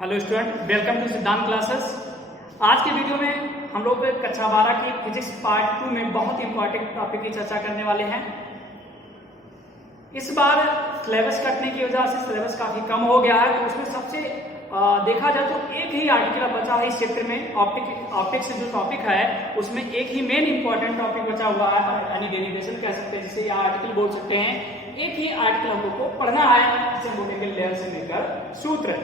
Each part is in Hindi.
हेलो स्टूडेंट, वेलकम टू सिद्धांत क्लासेस। आज के वीडियो में हम लोग कक्षा 12 की फिजिक्स पार्ट 2 में बहुत इंपॉर्टेंट टॉपिक की चर्चा करने वाले हैं। इस बार सिलेबस कटने की वजह से सिलेबस काफी कम हो गया है, तो उसमें सबसे देखा जाए तो एक ही आर्टिकल बचा है इस चैप्टर में। ऑप्टिक्स से जो टॉपिक है उसमें एक ही मेन इंपॉर्टेंट टॉपिक बचा हुआ है, यानी डेरिवेशन कह सकते हैं, जिसे यह आर्टिकल बोल सकते हैं। एक ही आर्टिकल हम लोग को पढ़ना है, जिसे बोलेंगे लेंस मेकर सूत्र,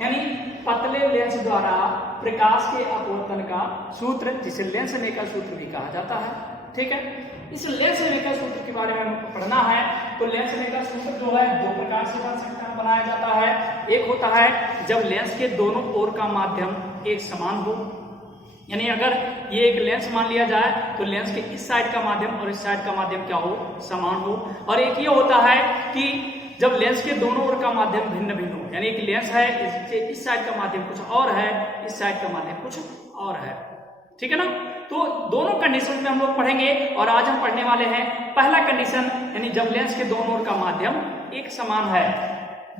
यानी पतले लेंस द्वारा प्रकाश के अपवर्तन का सूत्र, जिसे लेंस मेकर सूत्र भी कहा जाता है। ठीक है, इस लेंस मेकर सूत्र के बारे में हमको पढ़ना है। तो लेंस मेकर सूत्र जो है दो प्रकार से बन सकता है, बनाया जाता है। एक होता है जब लेंस के दोनों ओर का माध्यम एक समान हो, यानी अगर ये एक लेंस मान लिया जाए तो लेंस के इस साइड का माध्यम और इस साइड का माध्यम क्या हो, समान हो। और एक ये होता है कि जब लेंस के दोनों ओर का माध्यम भिन्न भिन्न हो, यानी एक लेंस है, इसके इस साइड का माध्यम कुछ और है, इस साइड का माध्यम कुछ और है। ठीक है ना, तो दोनों कंडीशन में हम लोग पढ़ेंगे। और आज हम पढ़ने वाले हैं पहला कंडीशन, यानी जब लेंस के दोनों ओर का माध्यम एक समान है।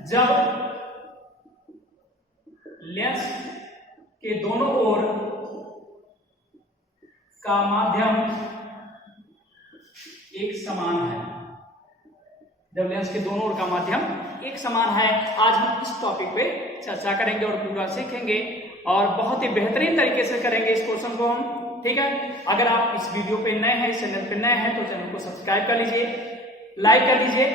जब लेंस के दोनों ओर का माध्यम एक समान है, जब लेंस के दोनों ओर का माध्यम एक समान है, आज हम इस टॉपिक पे चर्चा करेंगे और पूरा सीखेंगे और बहुत ही बेहतरीन तरीके से करेंगे इस क्वेश्चन को हम। ठीक है, अगर आप इस वीडियो पे नए हैं, इस चैनल पे नए हैं, तो चैनल को सब्सक्राइब कर लीजिए, लाइक कर दीजिए।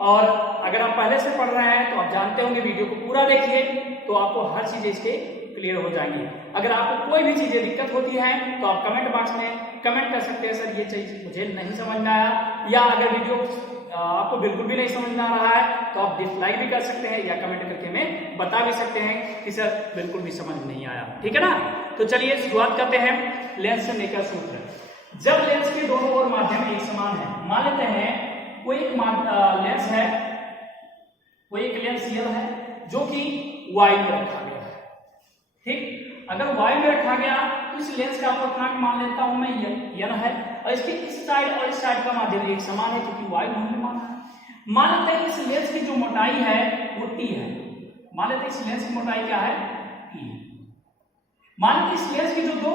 और अगर आप पहले से पढ़ रहे हैं तो आप जानते होंगे, वीडियो को पूरा देखिए तो आपको हर चीज इसके क्लियर हो जाएंगी। अगर आपको कोई भी चीजें दिक्कत होती है तो आप कमेंट बॉक्स में कमेंट कर सकते हैं, सर ये चीज मुझे नहीं समझ में आया, या अगर वीडियो आपको बिल्कुल भी नहीं समझ में आ रहा है तो आप डिसलाइक भी कर सकते हैं या कमेंट करके में बता भी सकते हैं कि सर बिल्कुल भी समझ नहीं आया। ठीक है ना, तो चलिए शुरुआत करते हैं लेंस मेकर सूत्र। जब लेंस के दोनों ओर माध्यम एक समान है, मान लेते हैं कोई एक लेंस है, कोई एक लेंस यह है जो कि वाई में रखा गया है। ठीक, अगर वाई में रखा गया तो इस लेंस का अपवर्तनांक मान लेता हूं मैं यन है, और इसके इस साइड और इस साइड का माध्यम एक समान है क्योंकि वाई हमने माना है। मान लेते हैं इस लेंस की जो मोटाई है वो टी है। मान लेते हैं इस लेंस की मोटाई क्या है, टी है। मान लेते इस लेंस की जो दो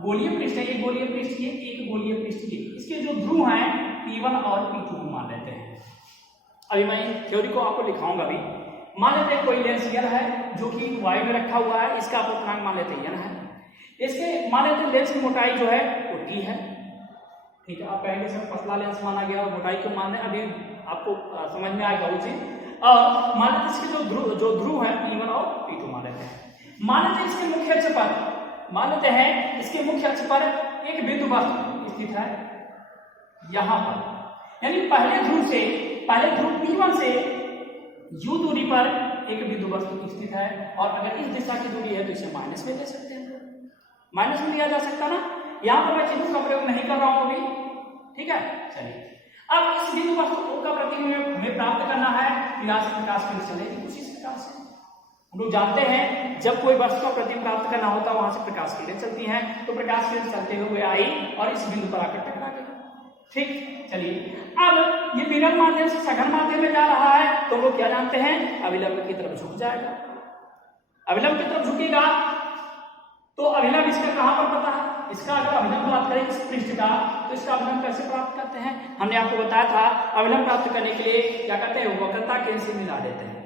गोलीय पृष्ठ है, एक गोलीय पृष्ठ ये, एक गोलीय पृष्ठ ये, इसके जो ध्रुव हैं P1 और P2 मान लेते हैं। अभी मैं थ्योरी को आपको लिखाऊंगा भी। मान लेते हैं कोई लेंस यन है जो कि वाई में रखा हुआ है, इसका अपवर्तनांक मान लेते हैं यन है। इसके मान लेते हैं लेंस की मोटाई जो है वो टी है। ठीक है, आप कहेंगे सर पतला लेंस माना गया और मोटाई क्यों माने, अभी आपको समझ में आएगा वो चीज। और मान लेते इसके जो ध्रुव है P1 और P2 मान लेते हैं। मान लेते हैं इसके मुख्य अक्ष पर, मान लेते हैं इसके मुख्य अक्ष पर एक बिंदु वस्तु स्थित है यहां पर, यानी पहले ध्रुव P1 से u दूरी पर एक बिंदु वस्तु स्थित है। और अगर इस दिशा की दूरी है तो इसे माइनस में ले सकते हैं, माइनस में लिया जा सकता ना। यहां पर मैं चिन्ह का प्रयोग नहीं कर रहा हूं अभी। ठीक है, चलिए अब इस बिंदु वस्तु O का प्रतिबिंब हमें प्राप्त करना है, यहाँ से प्रकाश किरण चलेगी कुछ इस प्रकार से। हम लोग जानते हैं जब कोई वस्तु का प्रतिबिंब प्राप्त करना होता है वहां से प्रकाश किरण चलती हैं, तो प्रकाश किरण चलते हुए आई और इस बिंदु पर आकर टकरा गई। ठीक, चलिए अब ये विरल माध्यम से सघन माध्यम में जा रहा है, तो लोग क्या जानते हैं, अभिलंब की तरफ झुक जाएगा। अभिलंब की तरफ झुकेगा तो अभिलंब इसका कहां पर पता है, इसका अगर अभिलंब प्राप्त करें इस पृष्ठ का, तो इसका अभिलंब कैसे प्राप्त करते हैं, हमने आपको बताया था। अभिलंब प्राप्त करने के लिए क्या करते हैं, वक्रता केंद्र से मिला देते हैं।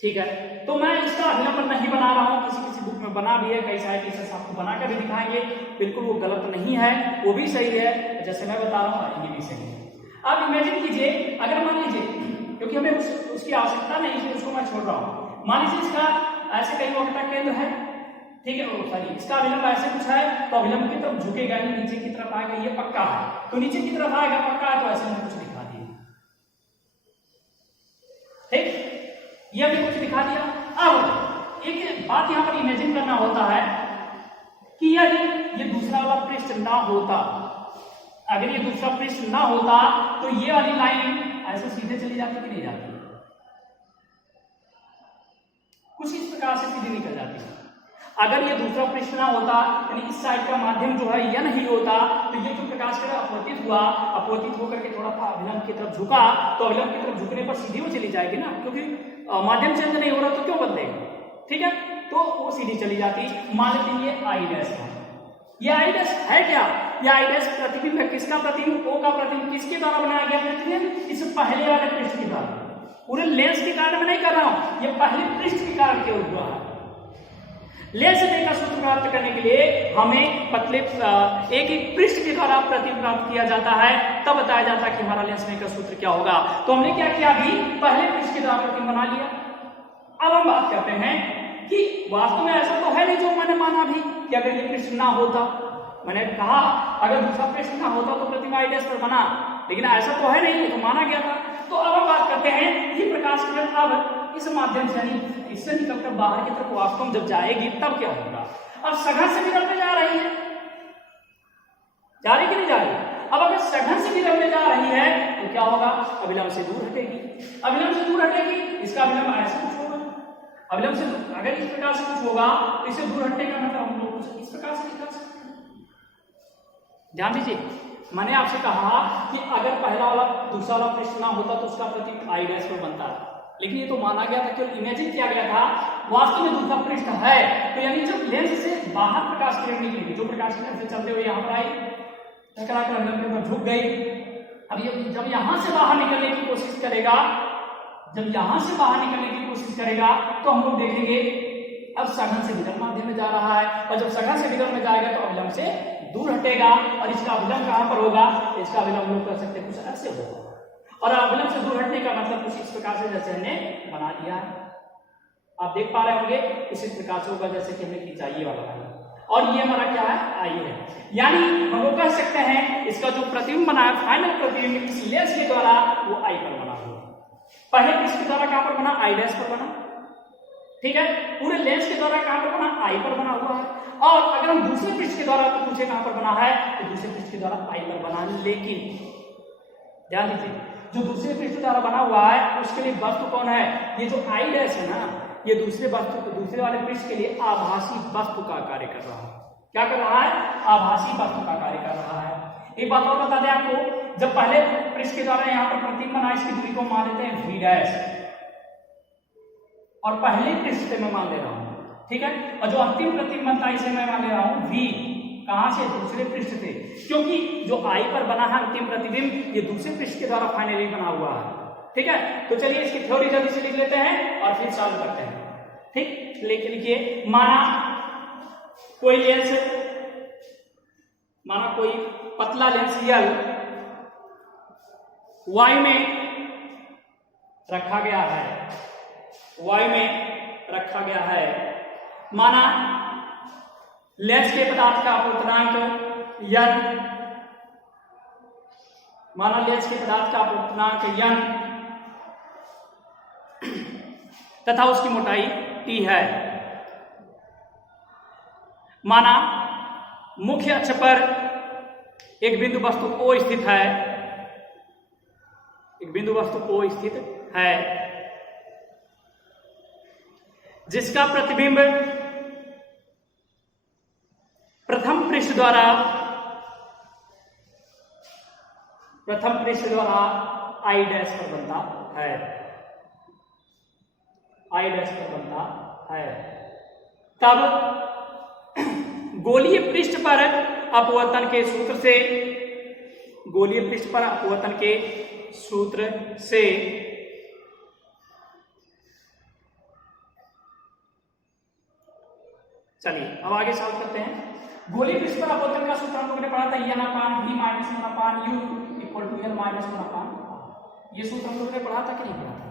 ठीक है, तो मैं इसका अभिलंब नहीं बना रहा हूं, किसी किसी बुक में बना भी है, कई सारे टीचर्स आपको बनाकर भी दिखाएंगे, बिल्कुल वो गलत नहीं है, वो भी सही है, जैसे मैं बता रहा हूं ये भी सही है। अब इमेजिन कीजिए, अगर मान लीजिए, क्योंकि हमें उसकी आवश्यकता नहीं है, उसको मैं छोड़ रहा हूं। मान लीजिए इसका ऐसे कहीं वक्रता केंद्र है, ठीक है, सॉरी इसका अभिलंब ऐसे कुछ है, तो अभिलंब की तरफ झुकेगा, नीचे की तरफ आएगा, ये पक्का है, तो नीचे की तरफ आएगा पक्का है, तो ऐसे मैंने कुछ दिखा दिया। ठीक, ये भी कुछ दिखा दिया। अब एक बात यहां पर इमेजिन करना होता है कि यदि ये दूसरा वाला पृष्ठ ना होता, अगर ये दूसरा पृष्ठ ना होता तो ये वाली लाइन ऐसे सीधे चली जाती कि नहीं जाती, कुछ इस प्रकार से सीधी निकल जाती है। अगर ये दूसरा पृष्ठ ना होता, यानी इस साइड का माध्यम जो है यन ही होता, तो ये जो प्रकाश का अपवर्तित हुआ, अपवर्तित होकर के थोड़ा सा अभिलंब की तरफ झुका, तो अभिलंब की तरफ झुकने पर सीधी वो चली जाएगी ना, क्योंकि माध्यम चेंज नहीं हो रहा तो क्यों बदलेगा, ठीक है, तो वो सीधी चली जाती। मान लेते हैं ये आई डैश है, ये आई डैश है क्या, ये आई डैश प्रतिबिंब है, किसका प्रतिबिंब, ओ का प्रतिबिंब किसके द्वारा बनाया गया प्रतिबिंब, इस पहले वाले पृष्ठ के द्वारा। पूरे लेंस के कारण मैं नहीं कर रहा हूं, ये पहले पृष्ठ के कारण केवल हुआ है। लेंस में का सूत्र प्राप्त करने के लिए हमें पतले एक एक पृष्ठ के द्वारा प्रतिबिंब प्राप्त किया जाता है, तब बताया जाता है कि हमारा लेंस में का सूत्र क्या होगा। तो हमने क्या किया, अभी पहले पृष्ठ के द्वारा प्रतिबिंब बना लिया। अब हम बात करते हैं कि वास्तव में ऐसा तो है नहीं जो मैंने माना भी कि अगर ये पृष्ठ ना होता, मैंने कहा अगर दूसरा पृष्ठ ना होता तो प्रतिबिंब आई डैश पर बना, लेकिन ऐसा तो है नहीं, तो माना गया था। तो अब हम बात करते हैं कि प्रकाश किरण अब इस माध्यम से यानी इससे निकलकर बाहर की तरफ वास्तव में जब जाएगी तब क्या होगा। अब सघन से विरल में जा रही है, जा रही कि नहीं जा रही। अब अगर सघन से विरल में जा रही है तो क्या होगा, अभिलंब से दूर हटेगी, अभिलंब से दूर हटेगी, इसका अभिलंब ऐसे कुछ होगा, अभिलंब से अगर इस प्रकार से कुछ होगा तो इसे दूर हटने का मतलब हम लोग इस प्रकार से निकाल सकते हैं। ध्यान दीजिए, मैंने आपसे कहा कि अगर पहला वाला दूसरा वाला पृष्ठ ना होता तो उसका प्रतीक आई डैश पर बनता है, लेकिन ये तो माना गया था, केवल इमेजिन किया गया था, वास्तव में दूसरा पृष्ठ है। तो यानी जब लेंस से बाहर प्रकाश किरण निकलेगी, जो प्रकाश किरण से चलते हुए यहाँ पर आई, टकरा कर अभिलंब के ऊपर झुक गई, अब ये जब यहां से बाहर निकलने की कोशिश करेगा, जब यहां से बाहर निकलने की कोशिश करेगा तो हम लोग देखेंगे अब सघन से विरल माध्यम में जा रहा है, और जब सघन से विरल में जाएगा तो अभिलंब से दूर हटेगा, और इसका अभिलंब कहां पर होगा, इसका अभिलंब हम लोग कर सकते कुछ ऐसे होगा, और अभिलंब से दूर हटने का मतलब कुछ इस प्रकार से जैसे हमने बना दिया है, आप देख पा रहे होंगे इसी प्रकार से होगा जैसे कि हमने खींचा ये वाला है, और ये हमारा क्या है, आई है। यानी हम लोग कह सकते हैं इसका जो प्रतिबिंब बना है, फाइनल प्रतिबिंब इस लेंस के द्वारा वो आई पर बना हुआ, पहले पृष्ठ के द्वारा कहां पर बना, आई डैश पर बना, ठीक है, पूरे लेंस के द्वारा कहां पर बना, आई पर बना हुआ है। और अगर हम दूसरे पृष्ठ के द्वारा तो पूछे कहां पर बना है, तो दूसरे पृष्ठ के द्वारा आई पर बना, लेकिन ध्यान दीजिए जो दूसरे पृष्ठ द्वारा बना हुआ है उसके लिए वस्तु कौन है, ये जो आई डैश है ना, ये दूसरे वस्तु, दूसरे वाले पृष्ठ के लिए आभासी वस्तु का कार्य कर रहा है। क्या कर रहा है, आभासी वस्तु का कार्य कर रहा है। एक बात और बता दें आपको, जब पहले पृष्ठ के द्वारा यहाँ पर प्रतिबिंब बना, इसकी दूरी को मान लेते हैं वी डैश, और पहले पृष्ठ से मैं मान ले रहा हूं, ठीक है, और जो अंतिम प्रतिबिंब बनता है इसे मैं मान ले रहा हूं वी, कहां से, दूसरे पृष्ठ से, क्योंकि जो आई पर बना है अंतिम प्रतिबिंब ये दूसरे पृष्ठ के द्वारा फाइनली बना हुआ है, ठीक है। तो चलिए इसकी थ्योरी जल्दी से लिख लेते हैं और फिर सॉल्व करते हैं, ठीक। लिखिए, माना कोई लेंस, माना कोई पतला लेंस यल वाई में रखा गया है, वाई में रखा गया है, माना लेंस के पदार्थ का अपवर्तनांक यन, माना लेंस के पदार्थ का अपवर्तनांक यन तथा उसकी मोटाई टी है, माना मुख्य अक्ष पर एक बिंदु वस्तु O स्थित है, एक बिंदु वस्तु O स्थित है जिसका प्रतिबिंब प्रथम पृष्ठ द्वारा आई डैश पर बनता है, आई डैश पर बनता है, तब गोलीय पृष्ठ पर अपवर्तन के सूत्र से, गोलीय पृष्ठ पर अपवर्तन के सूत्र से चलिए अब आगे सॉल्व करते हैं। गोलीय पृष्ठ पर अपवर्तन का सूत्र हम लोगों ने पढ़ा था, n upon v minus 1 upon u equal to l minus 1 upon, ये सूत्र हम लोगों ने पढ़ा था कि नहीं पढ़ा था।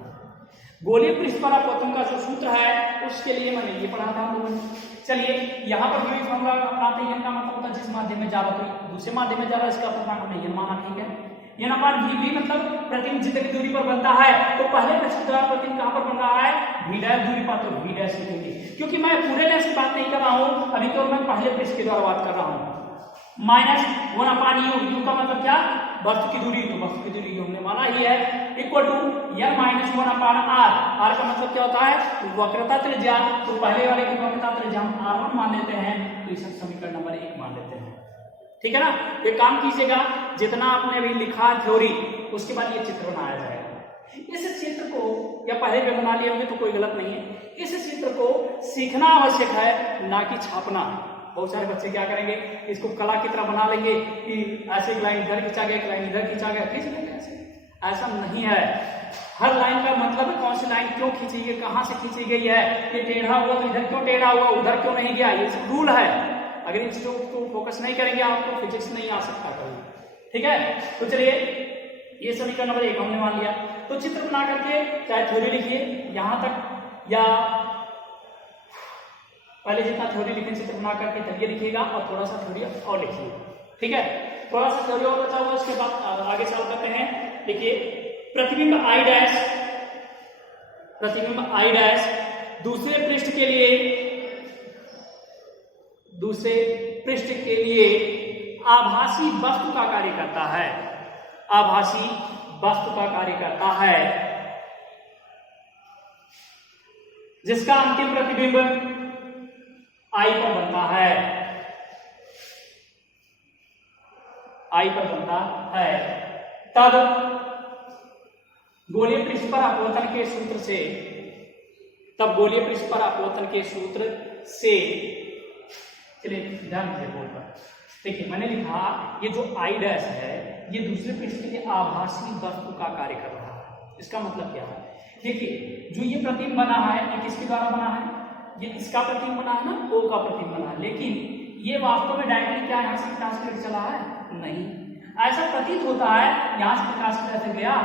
गोलीय पृष्ठ पर अपवर्तन का जो सूत्र है उसके लिए मैंने ये पढ़ा था हम लोगों ने। चलिए यहाँ पर भी फॉर्मूला अपनाते हैं, n का मतलब होता है जिस माध्यम में जा रहा है, दूसरे माध्यम में जा रहा है, इसका अपवर्तनांक नहीं माना, ठीक है। n अपान v मतलब प्रतिबिंब जितनी दूरी पर बनता है, तो पहले पृष्ठ द्वारा प्रतिबिंब कहां पर बन रहा है, v डैश दूरी पर, तो v डैश लिखेंगे, क्योंकि मैं पूरे लेंस की बात नहीं कर रहा हूं, अभी तो मैं पहले पृष्ठ के द्वारा बात कर रहा हूं। माइनस 1/u, u का मतलब क्या, वस्तु की दूरी, तो वस्तु की दूरी हमने माना ही है, equal to n minus 1/r, r का मतलब क्या होता है, वक्रता त्रिज्या, तो पहले वाले की वक्रता त्रिज्या हम r1 मान लेते हैं, तो इस समीकरण नंबर 1 मान लेते हैं। ठीक है ना। एक काम कीजिएगा, जितना आपने अभी लिखा थ्योरी, उसके बाद ये चित्र बनाया जाएगा। इस चित्र को या पहले पे बना लिए होंगे तो कोई गलत नहीं है, इस चित्र को सीखना आवश्यक है, ना कि छापना। बहुत सारे बच्चे क्या करेंगे, इसको कला की तरह बना लेंगे कि ऐसे एक लाइन इधर खींचा गया, एक लाइन इधर खींचा गया, खींच लेंगे ऐसे। ऐसा नहीं है। हर लाइन का मतलब है कौन सी लाइन क्यों खींची गई, कहां से खींची गई है, ये टेढ़ा हुआ तो इधर क्यों टेढ़ा हुआ, उधर क्यों नहीं गया, ये सब रूल है। अगर इन चीजों को फोकस नहीं करेंगे आपको फिजिक्स नहीं आ सकता कभी। ठीक है, तो चलिए ये समीकरण नंबर 1 हमने मान लिया। तो चित्र बना करके चाहे थ्योरी लिखिए यहां तक, या पहले जितना थ्योरी लिखें चित्र बना करके तब ये लिखिएगा, और थोड़ा सा थ्योरी और लिखिए। ठीक है, थोड़ा सा थ्योरी और बचा हुआ, उसके बाद आगे चालू करते हैं। देखिए, प्रतिबिंब I डैश, प्रतिबिंब I डैश दूसरे पृष्ठ के लिए आभासी वस्तु का कार्य करता है, आभासी वस्तु का कार्य करता है, जिसका अंतिम प्रतिबिंब I पर बनता है, I पर बनता है। तब गोलीय पृष्ठ पर अपवर्तन के सूत्र से, तब गोलीय पृष्ठ पर अपवर्तन के सूत्र से, चलिए ध्यान से बोल पर देखिए, मैंने लिखा ये जो I डैश है ये दूसरे पृष्ठ के लिए आभासी वस्तु का कार्य कर रहा है। इसका मतलब क्या है, देखिए जो ये प्रतिबिंब बना है ये किसके द्वारा बना है, ये इसका प्रतिबिंब बना है ना, O का प्रतिबिंब बना है, लेकिन ये वास्तव में डायरेक्टली क्या यहाँ से ट्रांसलेट चला है, नहीं। ऐसा प्रतीत होता है यहाँ से प्रकाश कैसे गया,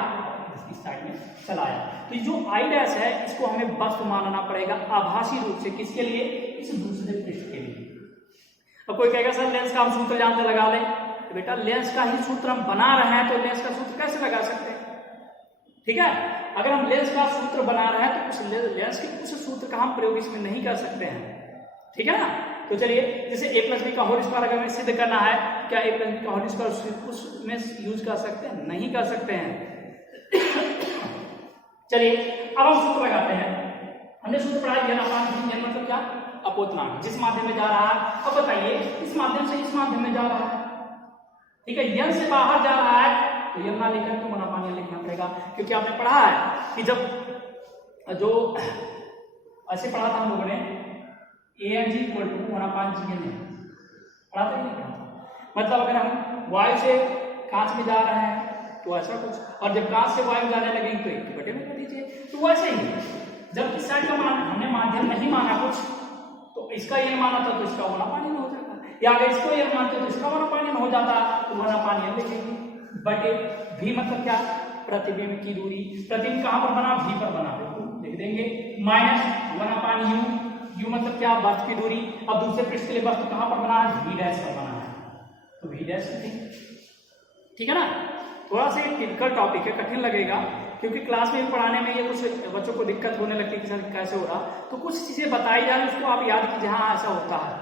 इस साइड में चला आया। तो जो I डैश है इसको हमें वस्तु मानना पड़ेगा आभासी रूप से, किसके लिए, इस दूसरे पृष्ठ के लिए। अब कोई कहेगा सर लेंस का हम सूत्र जानते लगा लें, तो बेटा लेंस का ही सूत्र हम बना रहे हैं, तो लेंस का सूत्र कैसे लगा सकते हैं। ठीक है, अगर हम लेंस का सूत्र बना रहे हैं तो उस लेंस के उस सूत्र का हम प्रयोग इसमें नहीं कर सकते हैं। ठीक है ना। तो चलिए, जैसे a+b का होल स्क्वायर अगर हमें सिद्ध करना है, क्या a+b का होल स्क्वायर उसमें यूज कर सकते हैं, नहीं कर सकते हैं। चलिए अब हम सूत्र लगाते हैं। हमने सूत्र पढ़ा n मतलब क्या, अपवर्तनांक, जिस माध्यम में जा रहा है। अब बताइए इस माध्यम से इस माध्यम में जा रहा है, ठीक है, n से बाहर जा रहा है तो n ना लिखकर तो n लिखना पड़ेगा, क्योंकि आपने पढ़ा है कि जब जो ऐसे पढ़ा था हम लोगों ने ANG = 1/GN पढ़ा था नहीं, मतलब अगर हम वायु से कांच में जा रहे हैं तो ऐसा कुछ, और जब कांच से वायु जाने लगेगी तो 1/में कर दीजिए। तो वैसे ही जब इस साइड का हमने माध्यम नहीं माना कुछ, तो इसका ये माना था तो इसका 1/n हो जाता, या अगर इसको ये मानते तो इसका 1/n हो जाता, तो 1/n लिखेंगे। बटे v मतलब क्या, प्रतिबिंब की दूरी, प्रतिबिंब कहां पर बना, v पर बना, लिख देंगे, माइनस 1/u, u मतलब क्या, वस्तु की दूरी। अब दूसरे पृष्ठ के लिए वस्तु कहां पर बना है, v डैश पर बना है, तो v डैश लिखेंगे। ठीक है ना। थोड़ा सा टिपिकल टॉपिक है, कठिन लगेगा, क्योंकि क्लास में पढ़ाने में ये कुछ बच्चों को दिक्कत होने लगती है कि सर कैसे हो रहा, तो कुछ चीजें बताई जाए उसको आप याद कीजिए, हाँ ऐसा होता है,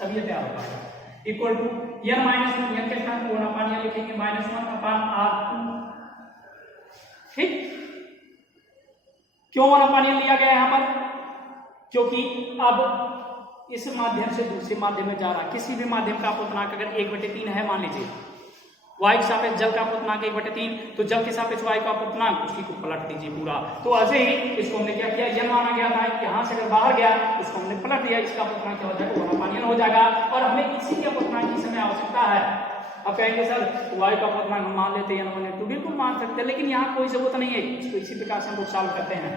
तब ये तैयार होता है। Equal to n minus 1, n के स्थान पर 1/n लिखेंगे, -1/r2। ठीक, क्यों 1/n लिया गया यहाँ पर, क्योंकि अब इस माध्यम से दूसरे माध्यम में जा रहा, किसी भी माध्यम का अपवर्तनांक अगर 1/3 है, मान लीजिए वायु के सापेक्ष जल का अपवर्तनांक 1/3, तो जल के सापेक्ष वायु का अपवर्तनांक उसी को पलट दीजिए पूरा। तो ऐसे ही इसको हमने क्या किया, n माना गया था, यहाँ से अगर बाहर गया उसको हमने पलट दिया, इसका अपवर्तनांक क्या हो जाएगा, 1/n हो जाएगा। और हमें इसी के अपवर्तनांक की समय आवश्यकता है। अब कहेंगे सर वायु का अपवर्तनांक हम मान लेते हैं n1, तो बिल्कुल मान सकते हैं, लेकिन यहाँ कोई जरूरत नहीं है, इसको इसी प्रकार से हम लोग सॉल्व करते हैं।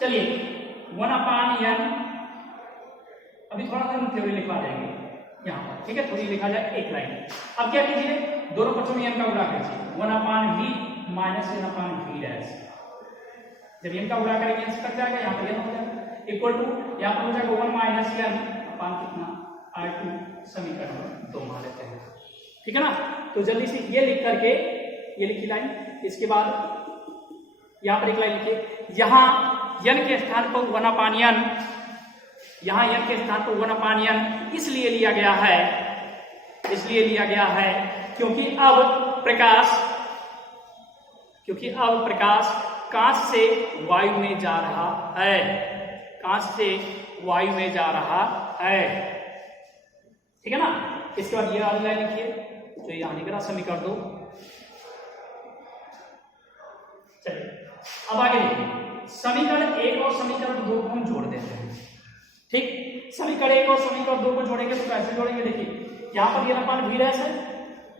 चलिए 1/n, अभी थोड़ा सा हम थ्योरी लिखवा देंगे यहाँ पर, ठीक है, थोड़ी लिखा जाए एक लाइन। अब क्या कीजिए, दोनों पक्षों में n का गुणा कीजिए, 1/v माइनस n/v डैश। जब n का गुणा करेंगे n से कट जाएगा, यहाँ पर n हो जाएगा, इक्वल टू यहाँ पर हो जाएगा 1 माइनस n अपान कितना, r2, समीकरण 2 मान लेते हैं। ठीक है ना। तो जल्दी से ये लिख करके, ये लिखी लाइन, इसके बाद यहाँ पर एक लाइन लिखिए, यहाँ n के स्थान पर 1/n, यहाँ n के स्थान पर 1/n इसलिए लिया गया है इसलिए लिया गया है क्योंकि अब प्रकाश कांच से वायु में जा रहा है, कांच से वायु में जा रहा है। ठीक है ना। इसके बाद ये वाली लाइन लिखिए जो यहां लिख रहा समीकरण 2। चलिए अब आगे लिखिए समीकरण 1 और समीकरण 2 को हम जोड़ देते हैं। ठीक, समीकरण 1 और समीकरण 2 को जोड़ेंगे तो कैसे जोड़ेंगे, देखिए यहां पर n अपान v डैश है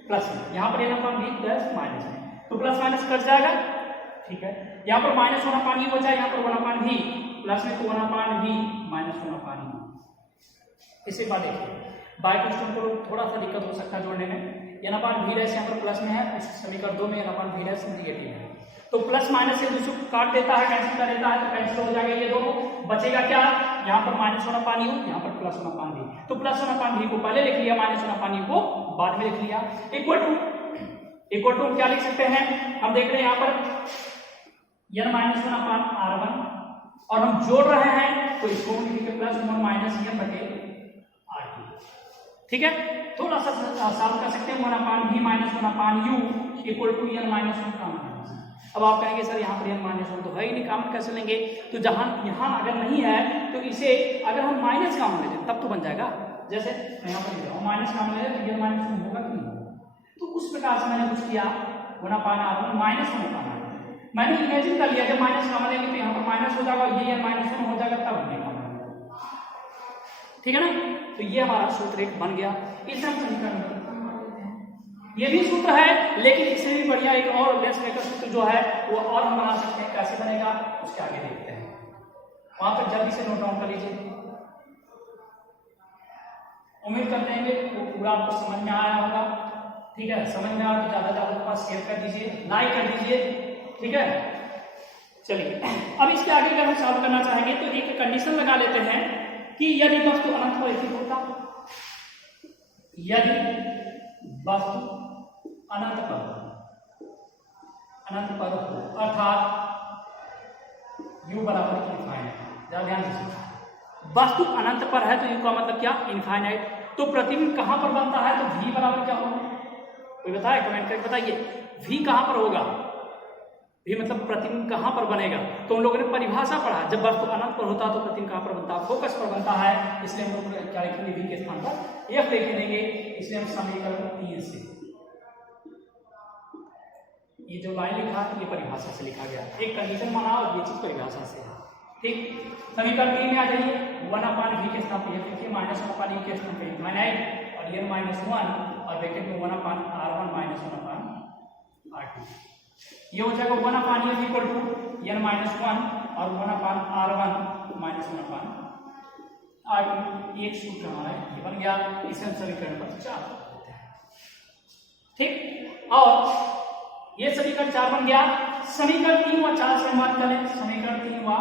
प्लस में, यहां पर n upon v dash minus है, तो प्लस माइनस कट जाएगा। ठीक है, यहाँ पर माइनस 1 अपान v हो जाए, यहाँ पर 1 अपान v प्लस में, तो 1 upon v minus 1 upon v। इसी बात देखिए बाई क्वेश्चन को थोड़ा सा दिक्कत हो सकता है जोड़ने में। n अपान v डैश यहाँ पर प्लस में है, उस समीकरण 2 में n upon v dash negative है, तो प्लस माइनस एक दूसरे को काट देता है, कैंसिल कर देता है, तो कैंसिल हो जाएगा ये दोनों। बचेगा क्या, यहाँ पर माइनस 1 अपान u, यहाँ पर प्लस 1 अपान v, तो प्लस 1 अपान v को पहले लिख लिया, माइनस 1 अपान u को बाद में लिख लिया। इक्वल टू क्या लिख सकते हैं, हम देख रहे हैं यहाँ पर n माइनस 1 अपान r1 और हम जोड़ रहे हैं तो इसको हम लिखेंगे प्लस 1 माइनस n बटे r2। ठीक है, थोड़ा सा सॉल्व कर सकते हैं, 1 upon v minus 1 upon u equal to n minus 1 common. अब आप कहेंगे सर यहाँ पर n माइनस 1 तो है ही नहीं, कॉमन कैसे लेंगे, तो जहां यहाँ अगर नहीं है तो इसे अगर हम माइनस कॉमन ले लें तब तो बन जाएगा। जैसे मैं यहाँ पर लिख रहा हूँ माइनस कॉमन ले लें तो n माइनस 1 होगा कि नहीं, तो उस प्रकार से मैंने कुछ किया 1 अपान r1 माइनस 1 अपान r2, मैंने इमेजिन कर लिया जब माइनस कॉमन लेंगे तो यहाँ पर माइनस हो जाएगा, ये माइनस 1 हो जाएगा, तब हमने कॉमन। ठीक है ना, तो ये हमारा सूत्र एक बन गया। इसे हम समीकरण ये भी सूत्र है, लेकिन इससे भी बढ़िया एक और लेस मेकर सूत्र जो है वो और हम बना सकते हैं, कैसे बनेगा उसके आगे देखते हैं। वहां पर जल्दी से नोट डाउन कर लीजिए। उम्मीद करते हैं कि वो पूरा आपको समझ में आया होगा। ठीक है, समझ में आया तो ज्यादा ज्यादा के पास शेयर कर दीजिए, लाइक कर दीजिए। ठीक है, चलिए अब इसके आगे अगर हम सॉल्व करना चाहेंगे तो एक कंडीशन लगा लेते हैं कि यदि वस्तु अनंत पर स्थित होता, यदि वस्तु अनंत पर हो अर्थात u बराबर इनफाइनाइट। जरा ध्यान दीजिए, वस्तु अनंत पर है तो u का मतलब क्या, इनफाइनाइट। तो प्रतिबिंब कहां पर बनता है, तो v बराबर क्या होगा, कोई बताए, कमेंट करके बताइए v कहां पर होगा, v मतलब प्रतिबिंब कहां पर बनेगा। तो उन लोगों ने परिभाषा पढ़ा, जब वस्तु अनंत पर होता तो प्रतिबिंब कहां पर बनता, फोकस पर बनता है, इसलिए हम लोग क्या लिखेंगे, v के स्थान पर f लिख देंगे। इसलिए हम समीकरण 3 से ये जो लाइन लिखा है ये परिभाषा से लिखा गया, एक कंडीशन माना और ये चीज परिभाषा से है। ठीक, समीकरण 3 में आ जाइए, 1 अपान v के स्थान पर ये लिखिए, माइनस 1 अपान u के स्थान पर इनफाइनाइट और ये माइनस 1 और ब्रैकेट में 1 अपान r1 माइनस 1 अपान r2। ये हो जाएगा 1 upon u equal to n minus 1 और 1 अपान r1 माइनस 1 अपान r2। एक सूत्र हमारा ये बन गया, इसे हम समीकरण पर 4 देते हैं। ठीक, और ये समीकरण 4 बन गया। समीकरण 3 और 4 से हम बात करें, समीकरण 3 व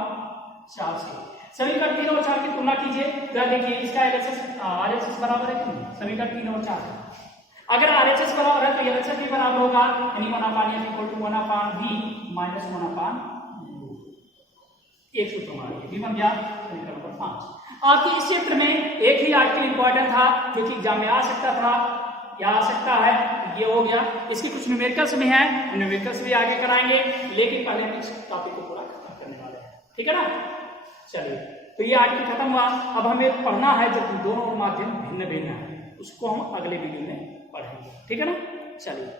4 से समीकरण 3 और 4 की तुलना कीजिए, तो देखिए इसका RHS बराबर है कि नहीं, समीकरण 3 और 4 अगर RHS बराबर है तो LHS भी बराबर होगा, यानी 1 upon f equal to 1 upon v minus 1 upon u। एक सूत्र हमारा ये भी बन गया, समीकरण नंबर 5। आपके इस क्षेत्र में एक ही आर्टिकल इंपॉर्टेंट था क्योंकि एग्जाम में आ सकता था, या आ सकता है, ये हो गया। इसकी कुछ न्यूमेरिकल्स भी हैं, न्यूमेरिकल्स भी आगे कराएंगे, लेकिन पहले हम इस टॉपिक को पूरा खत्म करने वाले हैं। ठीक है ना, चलिए तो ये आर्टिकल खत्म हुआ। अब हमें पढ़ना है जो दोनों माध्यम भिन्न भिन्न है, उसको हम अगले वीडियो में पढ़ेंगे। ठीक है ना, चलिए।